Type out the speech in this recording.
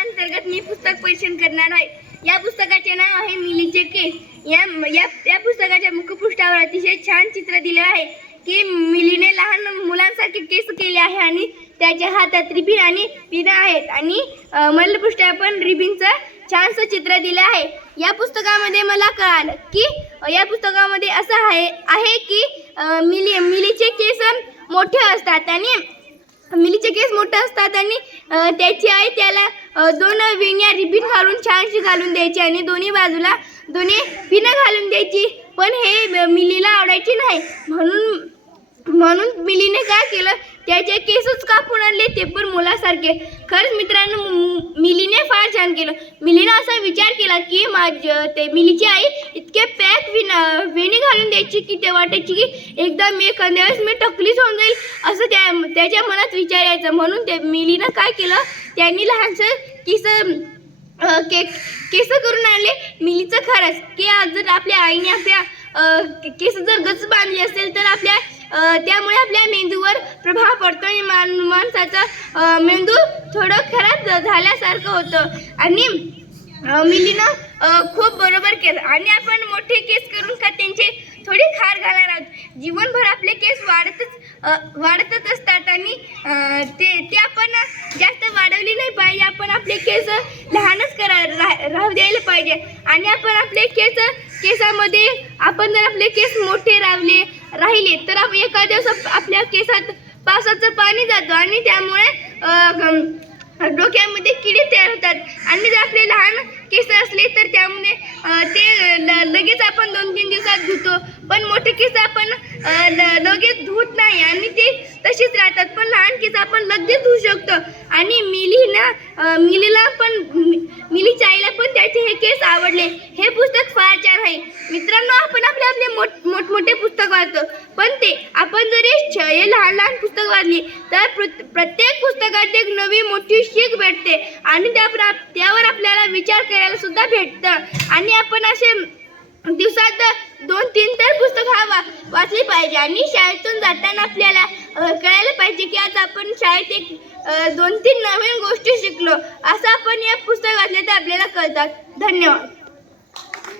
अंतर्गत मी पुस्तक परीक्षण करणार आहे. या पुस्तकाचे नाव आहे मिलीचे केस. या या या पुस्तकाच्या मुखपृष्ठावर अतिशय छान चित्र दिले आहे की मिलीने लहान मुलांसारखे केस केले आहे आणि त्याच्या हातात रिबीन आणि पिना आहेत. आणि मल्लपृष्ठावर पण रिबीनचं छानसं चित्र दिलं आहे. या पुस्तकामध्ये मला कळालं की या पुस्तकामध्ये असं आहे आहे की मिली मिलीचे केस मोठे असतात आणि मिलीचे केस मोठे असतात आणि त्याची आई त्याला दोन दोन या रिबीन घालून छानशी घालून द्यायची आणि दोन्ही बाजूला दोन्ही पिनं घालून द्यायची. पण हे मिलीला आवडायची नाही. म्हणून म्हणून मिलीने काय केलं? त्याचे केसच कापून आणले ते पण मुलासारखे. खरंच मित्रांनो मिलीने फार छान केलं. मिलीने असा विचार केला की माझ ते मिलीची आई इतके पॅक विन वेणी घालून द्यायची की ते वाटायची की एकदा मी एखाद्या वेळेस मी टकलीच होऊन जाईल असं त्या त्याच्या मनात विचार यायचा. म्हणून ते मिलीनं काय केलं? त्यांनी लहानसं किस केक के केस करून आणले. मिलीचं खरंच की आज जर आपल्या आईने आपल्या केस जर गच बांधली असेल तर आपल्या त्यामुळे आपल्या मेंदूवर प्रभाव पडतो आणि मान माणसाचा मेंदू थोडं खराब झाल्यासारखं होतं. आणि मिलीनं खूप बरोबर केलं. आणि आपण मोठे केस करून का त्यांचे थोडी खार घालणार आहोत. जीवनभर आपले केस वाढतच वाढतच असतात आणि ते ते आपण जास्त वाढवली नाही पाहिजे. आपण आपले केस लहानच करा रा- राहू द्यायला पाहिजे. आणि आपण आपले केस केसामध्ये आपण जर आपले केस मोठे रावले राहिले. तर आपण एखाद्या दिवस आपल्या केसात पावसाचं पाणी जातं आणि त्यामुळे डोक्यामध्ये किडे तयार होतात. आणि जर आपले लहान केस असले तर त्यामुळे ते ल- लगेच आपण दोन तीन दिवसात धुतो. पण मोठे केस आपण ल- लगेच धुत नाही आणि ते तशीच राहतात. पण लहान केस आपण लगेच धुवू शकतो. आणि मिली ना मिलीला पण मिलीच्या आईला पण त्याचे हे केस आवडले. हे पुस्तक फार छान आहे. मित्र आपण आपले आपले मोठ वाचतो. पण ते आपण जरी हे छ- हे लहान लहान पुस्तक वाचली तर प्र- प्रत्येक पुस्तकात एक नवी मोठी शीख भेटते आणि त्या प्रा- त्यावर आपल्याला विचार करायला सुद्धा भेटतं. आणि आपण असे दिवसात दोन तीन तर पुस्तक हा वा वाचली पाहिजे आणि शाळेतून जाताना आपल्याला कळायला पाहिजे की आज आपण शाळेत एक दोन तीन नवीन गोष्टी शिकलो. असं आपण या पुस्तक वाचले तर आपल्याला कळतात धन्यवाद.